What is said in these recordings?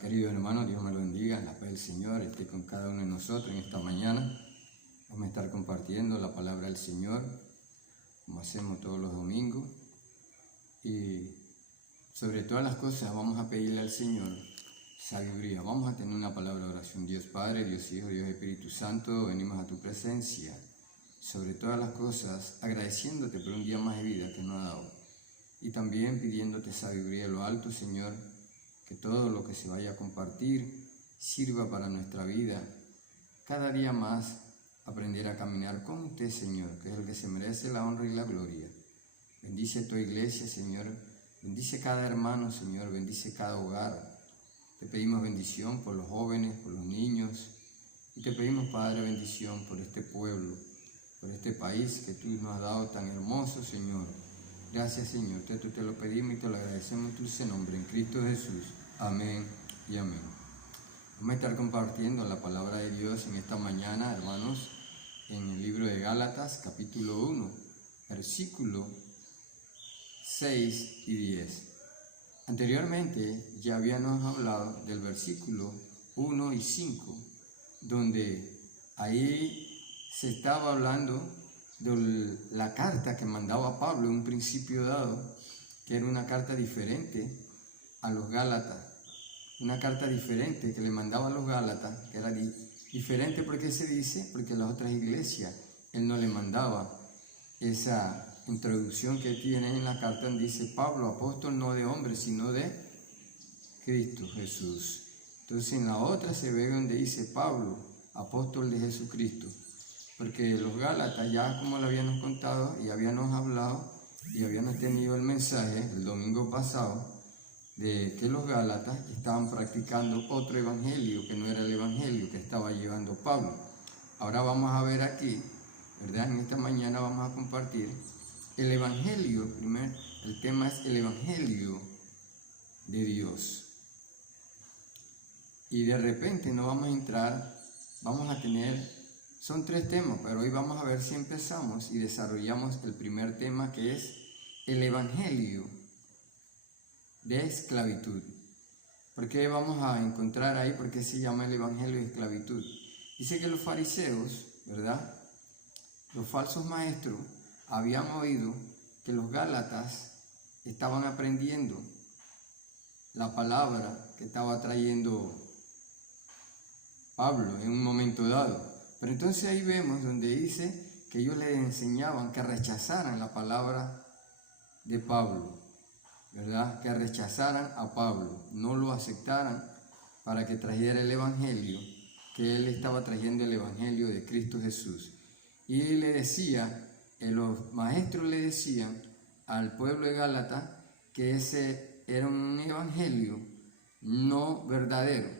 Querido hermano, Dios me lo bendiga, la paz del Señor esté con cada uno de nosotros en esta mañana. Vamos a estar compartiendo la palabra del Señor, como hacemos todos los domingos. Y sobre todas las cosas vamos a pedirle al Señor sabiduría. Vamos a tener una palabra de oración. Dios Padre, Dios Hijo, Dios Espíritu Santo, venimos a tu presencia. Sobre todas las cosas, agradeciéndote por un día más de vida que nos ha dado. Y también pidiéndote sabiduría de lo alto, Señor, que todo lo que se vaya a compartir sirva para nuestra vida. Cada día más aprender a caminar con usted, Señor, que es el que se merece la honra y la gloria. Bendice a tu iglesia, Señor. Bendice cada hermano, Señor. Bendice cada hogar. Te pedimos bendición por los jóvenes, por los niños. Y te pedimos, Padre, bendición por este pueblo, por este país que tú nos has dado tan hermoso, Señor. Gracias, Señor. Te lo pedimos y te lo agradecemos en tu dulce nombre, en Cristo Jesús. Amén y amén. Vamos a estar compartiendo la palabra de Dios en esta mañana, hermanos, en el libro de Gálatas, capítulo 1, versículo 6 y 10. Anteriormente ya habíamos hablado del versículo 1 y 5, donde ahí se estaba hablando de la carta que mandaba Pablo en un principio dado, que era una carta diferente a los Gálatas, una carta diferente que le mandaba a los Gálatas, que era diferente. ¿Porque se dice? Porque las otras iglesias él no le mandaba esa introducción que tiene en la carta, donde dice Pablo, apóstol no de hombre, sino de Cristo Jesús. Entonces en la otra se ve donde dice Pablo, apóstol de Jesucristo. Porque los Gálatas, ya como lo habíamos contado y habíamos hablado y habíamos tenido el mensaje el domingo pasado, de que los Gálatas estaban practicando otro evangelio que no era el evangelio que estaba llevando Pablo. Ahora vamos a ver aquí, ¿verdad? En esta mañana vamos a compartir el evangelio. Primero, el tema es el evangelio de Dios. Y de repente no vamos a entrar, vamos a tener... Son 3 temas, pero hoy vamos a ver si empezamos y desarrollamos el primer tema, que es el evangelio de esclavitud. ¿Por qué vamos a encontrar ahí? ¿Por qué se llama el evangelio de esclavitud? Dice que los fariseos, ¿verdad? Los falsos maestros habían oído que los gálatas estaban aprendiendo la palabra que estaba trayendo Pablo en un momento dado. Pero entonces ahí vemos donde dice que ellos les enseñaban que rechazaran la palabra de Pablo, ¿verdad? Que rechazaran a Pablo, no lo aceptaran para que trajera el evangelio, que él estaba trayendo el evangelio de Cristo Jesús. Y le decía, los maestros le decían al pueblo de Gálata que ese era un evangelio no verdadero,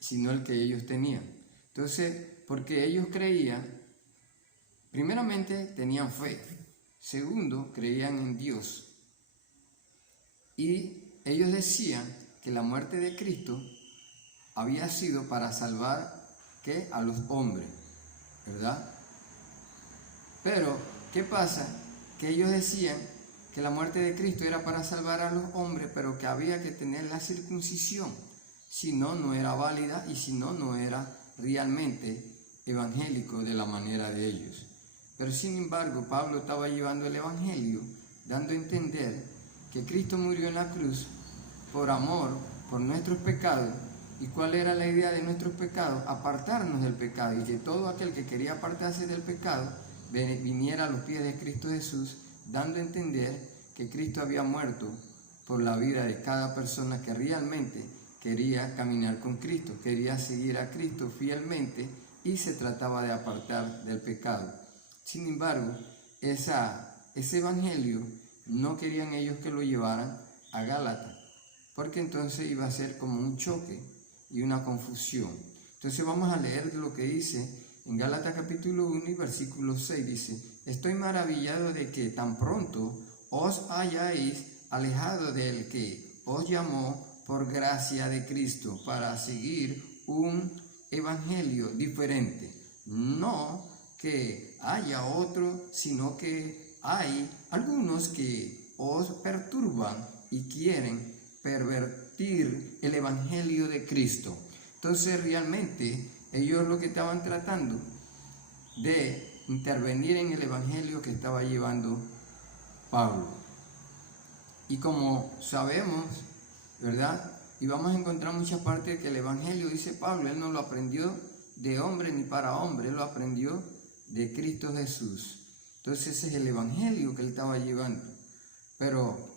sino el que ellos tenían. Entonces, porque ellos creían, primeramente tenían fe, segundo, creían en Dios. Y ellos decían que la muerte de Cristo había sido para salvar, ¿qué? A los hombres, ¿verdad? Pero, ¿qué pasa? Que ellos decían que la muerte de Cristo era para salvar a los hombres, pero que había que tener la circuncisión. Si no, no era válida, y si no, no era realmente evangélico de la manera de ellos. Pero sin embargo, Pablo estaba llevando el evangelio, dando a entender que Cristo murió en la cruz por amor, por nuestros pecados. ¿Y cuál era la idea de nuestros pecados? Apartarnos del pecado, y que todo aquel que quería apartarse del pecado viniera a los pies de Cristo Jesús, dando a entender que Cristo había muerto por la vida de cada persona que realmente quería caminar con Cristo, quería seguir a Cristo fielmente, y se trataba de apartar del pecado. Sin embargo, ese evangelio no querían ellos que lo llevaran a Gálatas, porque entonces iba a ser como un choque y una confusión. Entonces vamos a leer lo que dice en Gálatas capítulo 1 y versículo 6. Dice: estoy maravillado de que tan pronto os hayáis alejado del que os llamó por gracia de Cristo para seguir un evangelio diferente. No que haya otro, sino que hay algunos que os perturban y quieren pervertir el evangelio de Cristo. Entonces realmente ellos lo que estaban tratando de intervenir en el evangelio que estaba llevando Pablo. Y como sabemos, ¿verdad? Y vamos a encontrar muchas partes que el evangelio, dice Pablo, él no lo aprendió de hombre ni para hombre, él lo aprendió de Cristo Jesús. Entonces ese es el evangelio que él estaba llevando. Pero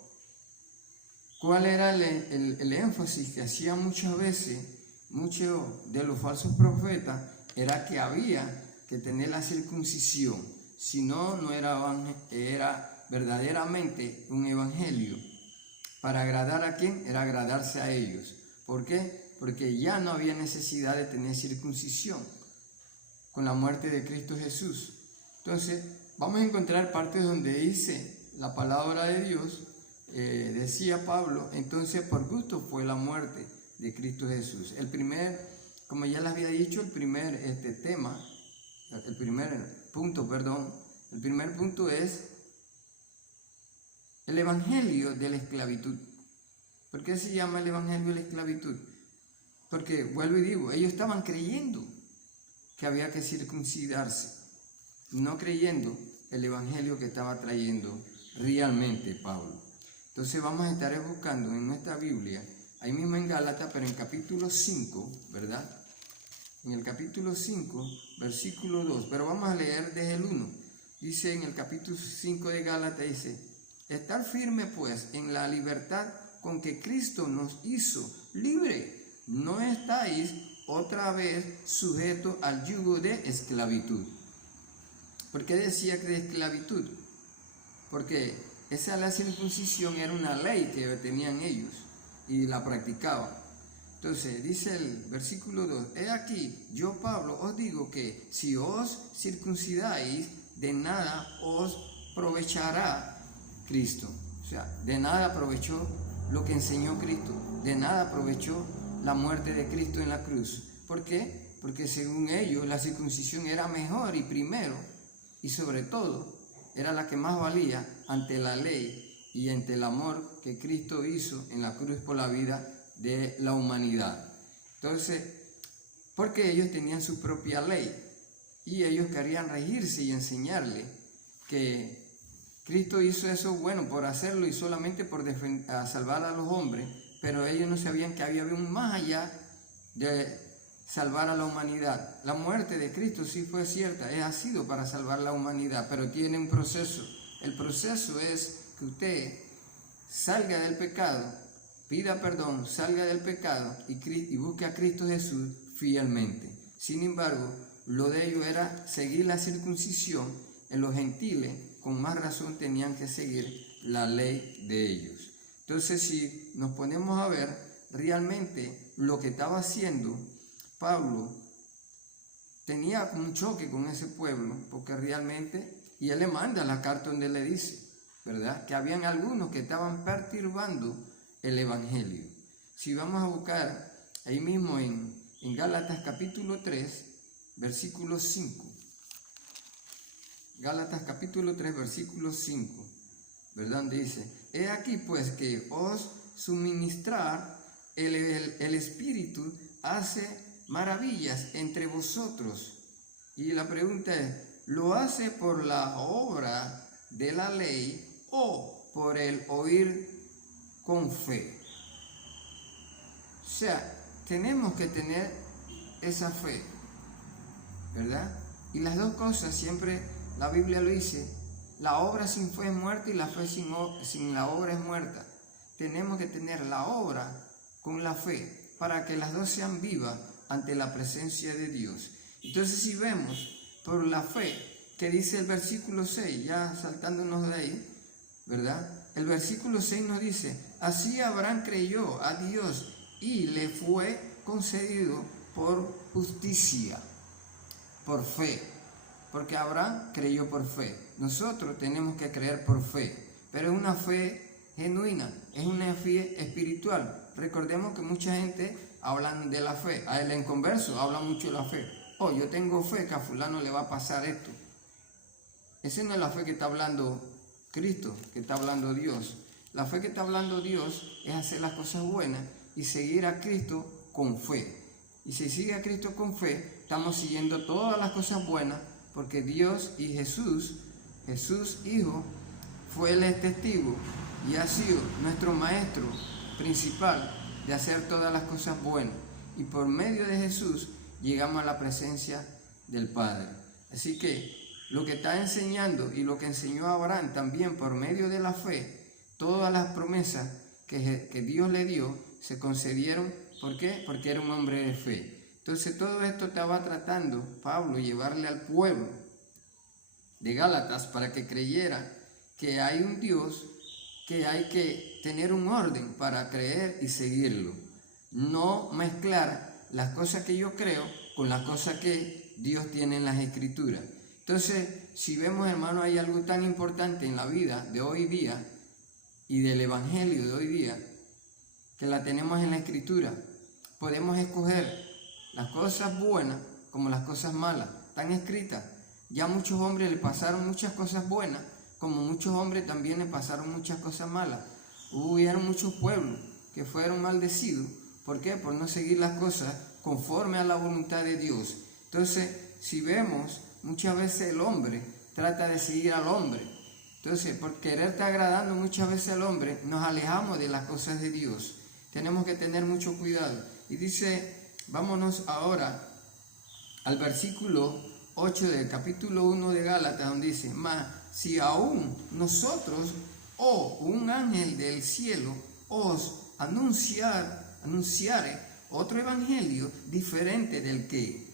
¿cuál era el énfasis que hacía muchas veces muchos de los falsos profetas? Era que había que tener la circuncisión, si no, no era verdaderamente un evangelio. ¿Para agradar a quién? Era agradarse a ellos. ¿Por qué? Porque ya no había necesidad de tener circuncisión con la muerte de Cristo Jesús. Entonces, vamos a encontrar partes donde dice la palabra de Dios, decía Pablo, entonces por gusto fue la muerte de Cristo Jesús. El primer, como ya les había dicho, el primer punto es el evangelio de la esclavitud. ¿Por qué se llama el evangelio de la esclavitud? Porque, vuelvo y digo, ellos estaban creyendo que había que circuncidarse, no creyendo el evangelio que estaba trayendo realmente Pablo. Entonces vamos a estar buscando en nuestra Biblia, ahí mismo en Gálatas, pero en capítulo 5, ¿verdad? En el capítulo 5, versículo 2, pero vamos a leer desde el 1. Dice en el capítulo 5 de Gálatas, dice: estar firme pues en la libertad con que Cristo nos hizo libre. No estáis otra vez sujetos al yugo de esclavitud. ¿Por qué decía que de esclavitud? Porque la circuncisión era una ley que tenían ellos y la practicaban. Entonces dice el versículo 2: he aquí, yo Pablo os digo que si os circuncidáis, de nada os aprovechará Cristo. O sea, de nada aprovechó lo que enseñó Cristo, de nada aprovechó la muerte de Cristo en la cruz. ¿Por qué? Porque según ellos la circuncisión era mejor y primero y sobre todo era la que más valía ante la ley y ante el amor que Cristo hizo en la cruz por la vida de la humanidad. Entonces, porque ellos tenían su propia ley y ellos querían regirse y enseñarle que Cristo hizo eso bueno por hacerlo y solamente por salvar a los hombres, pero ellos no sabían que había un más allá de salvar a la humanidad. La muerte de Cristo sí fue cierta, ha sido para salvar la humanidad, pero tiene un proceso. El proceso es que usted salga del pecado, pida perdón, salga del pecado y busque a Cristo Jesús fielmente. Sin embargo, lo de ellos era seguir la circuncisión. En los gentiles, con más razón, tenían que seguir la ley de ellos. Entonces, si nos ponemos a ver realmente lo que estaba haciendo Pablo, tenía un choque con ese pueblo, porque realmente, y él le manda la carta donde le dice, ¿verdad?, que habían algunos que estaban perturbando el evangelio. Si vamos a buscar ahí mismo en Gálatas capítulo 3, versículo 5. Gálatas capítulo 3, versículo 5, ¿verdad? Dice: he aquí pues que os suministrar el Espíritu hace maravillas entre vosotros. Y la pregunta es: ¿lo hace por la obra de la ley o por el oír con fe? O sea, tenemos que tener esa fe, ¿verdad? Y las dos cosas siempre la Biblia lo dice: la obra sin fe es muerta y la fe sin la obra es muerta. Tenemos que tener la obra con la fe para que las dos sean vivas ante la presencia de Dios. Entonces, si vemos por la fe que dice el versículo 6, ya saltándonos de ahí, ¿verdad? El versículo 6 nos dice: así Abraham creyó a Dios y le fue concedido por justicia, por fe. Porque Abraham creyó por fe. Nosotros tenemos que creer por fe, pero es una fe genuina, es una fe espiritual. Recordemos que mucha gente habla de la fe, a él en converso habla mucho de la fe. Oh, yo tengo fe que a fulano le va a pasar esto. Esa no es la fe que está hablando Cristo, que está hablando Dios. La fe que está hablando Dios es hacer las cosas buenas y seguir a Cristo con fe. Y si sigue a Cristo con fe, estamos siguiendo todas las cosas buenas, porque Dios y Jesús Hijo, fue el testigo y ha sido nuestro maestro principal de hacer todas las cosas buenas. Y por medio de Jesús llegamos a la presencia del Padre. Así que lo que está enseñando y lo que enseñó Abraham también por medio de la fe, todas las promesas que Dios le dio se concedieron. ¿Por qué? Porque era un hombre de fe. Entonces todo esto estaba tratando Pablo llevarle al pueblo de Gálatas para que creyera que hay un Dios, que hay que tener un orden para creer y seguirlo. No mezclar las cosas que yo creo con las cosas que Dios tiene en las Escrituras. Entonces, si vemos, hermano, hay algo tan importante en la vida de hoy día y del Evangelio de hoy día, que la tenemos en la Escritura. Podemos escoger las cosas buenas como las cosas malas, están escritas. Ya a muchos hombres le pasaron muchas cosas buenas, como muchos hombres también le pasaron muchas cosas malas. Hubieron muchos pueblos que fueron maldecidos. ¿Por qué? Por no seguir las cosas conforme a la voluntad de Dios. Entonces, si vemos, muchas veces el hombre trata de seguir al hombre. Entonces, por querer estar agradando muchas veces al hombre, nos alejamos de las cosas de Dios. Tenemos que tener mucho cuidado. Y dice, vámonos ahora al versículo 8 del capítulo 1 de Gálatas, donde dice, mas si aún nosotros o un ángel del cielo os anunciare otro evangelio diferente del que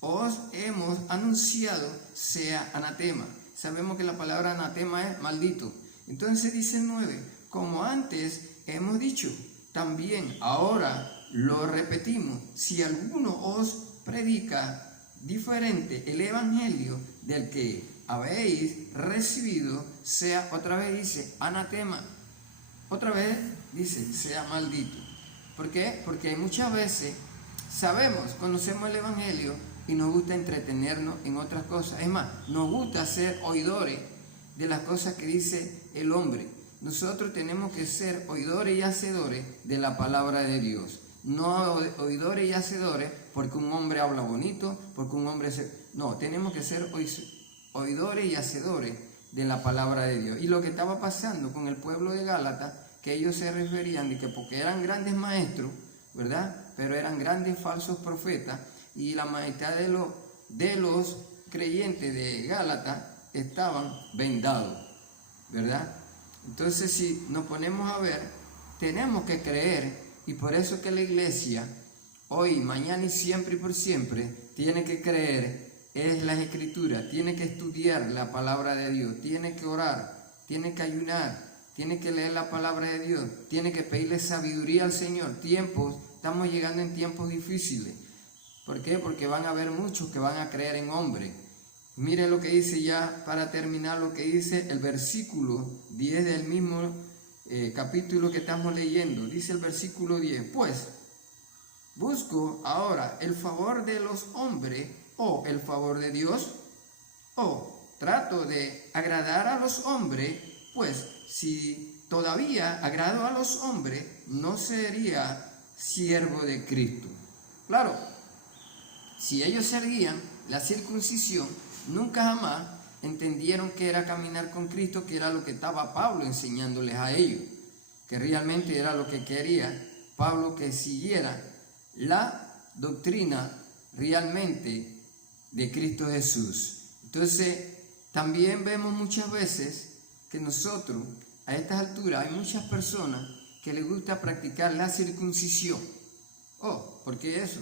os hemos anunciado, sea anatema. Sabemos que la palabra anatema es maldito. Entonces dice el 9, como antes hemos dicho, también ahora lo repetimos, si alguno os predica diferente el evangelio del que habéis recibido, sea, otra vez dice anatema, otra vez dice sea maldito. ¿Por qué? Porque muchas veces sabemos, conocemos el evangelio y nos gusta entretenernos en otras cosas. Es más, nos gusta ser oidores de las cosas que dice el hombre. Nosotros tenemos que ser oidores y hacedores de la palabra de Dios. No oidores y hacedores porque un hombre habla bonito, porque un hombre No, tenemos que ser oidores y hacedores de la palabra de Dios. Y lo que estaba pasando con el pueblo de Gálatas, que ellos se referían de que porque eran grandes maestros, ¿verdad? Pero eran grandes falsos profetas, y la mitad de los creyentes de Gálatas estaban vendados, ¿verdad? Entonces, si nos ponemos a ver, tenemos que creer. Y por eso que la iglesia, hoy, mañana y siempre y por siempre, tiene que creer en las Escrituras, tiene que estudiar la palabra de Dios, tiene que orar, tiene que ayunar, tiene que leer la palabra de Dios, tiene que pedirle sabiduría al Señor. Estamos llegando en tiempos difíciles. ¿Por qué? Porque van a haber muchos que van a creer en hombres. Mire lo que dice ya, para terminar, lo que dice el versículo 10 del mismo capítulo que estamos leyendo. Dice el versículo 10, pues, ¿busco ahora el favor de los hombres o el favor de Dios? ¿O trato de agradar a los hombres? Pues, si todavía agrado a los hombres, no sería siervo de Cristo. Claro, si ellos seguían la circuncisión, nunca jamás entendieron que era caminar con Cristo, que era lo que estaba Pablo enseñándoles a ellos, que realmente era lo que quería Pablo, que siguiera la doctrina realmente de Cristo Jesús. Entonces, también vemos muchas veces que nosotros, a estas alturas, hay muchas personas que les gusta practicar la circuncisión. ¿Por qué eso?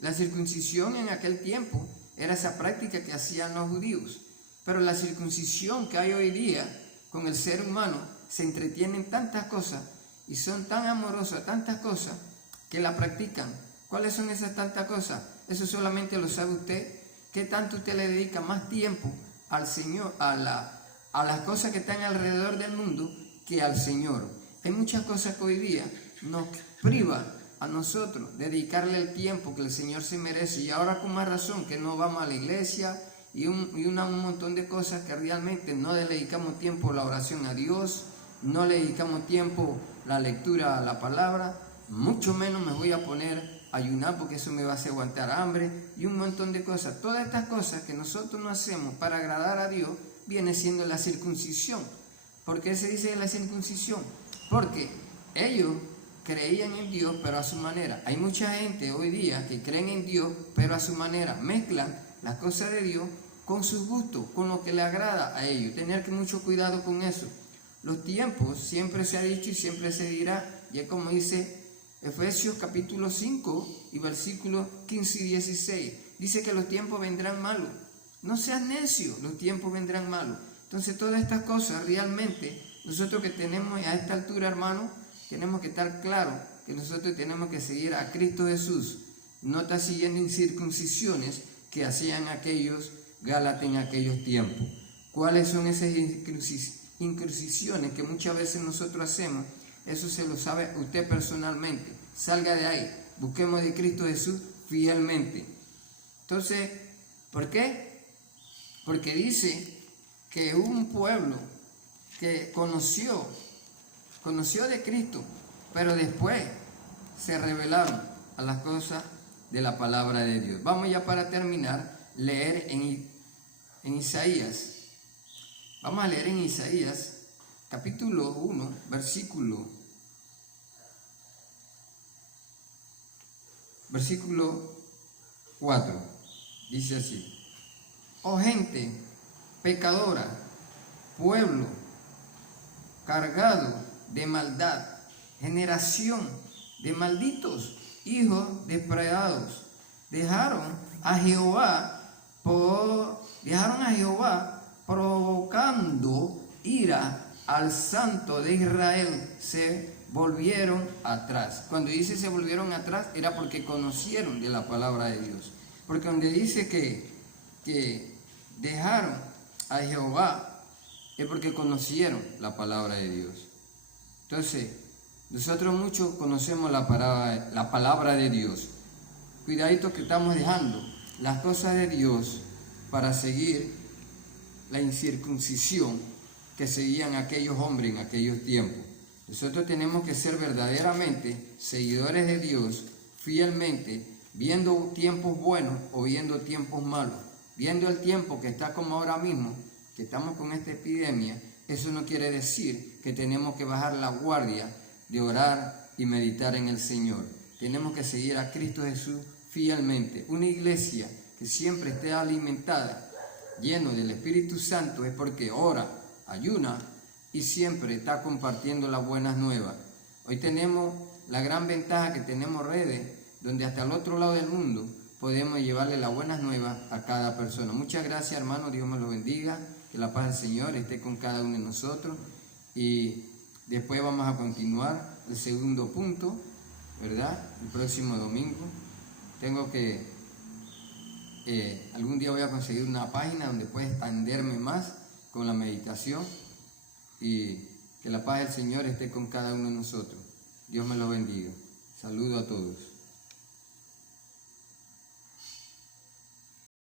La circuncisión en aquel tiempo era esa práctica que hacían los judíos. Pero la circuncisión que hay hoy día con el ser humano, se entretienen tantas cosas y son tan amorosas, tantas cosas, que la practican. ¿Cuáles son esas tantas cosas? Eso solamente lo sabe usted. ¿Qué tanto usted le dedica más tiempo al Señor, a las cosas que están alrededor del mundo, que al Señor? Hay muchas cosas que hoy día nos privan a nosotros de dedicarle el tiempo que el Señor se merece, y ahora con más razón que no vamos a la iglesia y un montón de cosas que realmente no le dedicamos tiempo a la oración a Dios, no le dedicamos tiempo a la lectura a la palabra. mucho menos me voy a poner a ayunar porque eso me va a hacer aguantar hambre y un montón de cosas. Todas estas cosas que nosotros no hacemos para agradar a Dios viene siendo la circuncisión. ¿Por qué se dice la circuncisión? Porque ellos creían en Dios pero a su manera. Hay mucha gente hoy día que creen en Dios pero a su manera. Mezclan las cosas de Dios con sus gustos, con lo que le agrada a ellos. Tener que mucho cuidado con eso. Los tiempos siempre se ha dicho y siempre se dirá, y es como dice Efesios capítulo 5 y versículos 15 y 16. Dice que los tiempos vendrán malos. No seas necio, los tiempos vendrán malos. Entonces todas estas cosas realmente, nosotros que tenemos a esta altura, hermano, tenemos que estar claros que nosotros tenemos que seguir a Cristo Jesús. No está siguiendo incircuncisiones que hacían aquellos Gálatas en aquellos tiempos. ¿Cuáles son esas incrucisiones que muchas veces nosotros hacemos? Eso se lo sabe usted personalmente. Salga de ahí, busquemos de Cristo Jesús fielmente. Entonces, ¿por qué? Porque dice que un pueblo que conoció de Cristo, pero después se rebelaron a las cosas de la palabra de Dios. Vamos ya para terminar, leer en Isaías. Vamos a leer en Isaías capítulo 1, versículo 4. Dice así: oh gente pecadora, pueblo cargado de maldad, generación de malditos, hijos depravados, dejaron a Jehová provocando ira al Santo de Israel, se volvieron atrás. Cuando dice se volvieron atrás, era porque conocieron de la palabra de Dios. Porque donde dice que dejaron a Jehová, es porque conocieron la palabra de Dios. Entonces, nosotros muchos conocemos la palabra de Dios. Cuidadito que estamos dejando las cosas de Dios para seguir la incircuncisión que seguían aquellos hombres en aquellos tiempos. Nosotros tenemos que ser verdaderamente seguidores de Dios, fielmente, viendo tiempos buenos o viendo tiempos malos. Viendo el tiempo que está como ahora mismo, que estamos con esta epidemia, eso no quiere decir que tenemos que bajar la guardia de orar y meditar en el Señor. Tenemos que seguir a Cristo Jesús fielmente. Una iglesia que siempre esté alimentada, lleno del Espíritu Santo, es porque ora, ayuna y siempre está compartiendo las buenas nuevas. Hoy tenemos la gran ventaja que tenemos redes, donde hasta el otro lado del mundo podemos llevarle las buenas nuevas a cada persona. Muchas gracias, hermano. Dios me lo bendiga. Que la paz del Señor esté con cada uno de nosotros. Y después vamos a continuar el segundo punto, ¿verdad? El próximo domingo. Tengo que, algún día voy a conseguir una página donde pueda extenderme más con la meditación. Y que la paz del Señor esté con cada uno de nosotros. Dios me lo bendiga. Saludo a todos.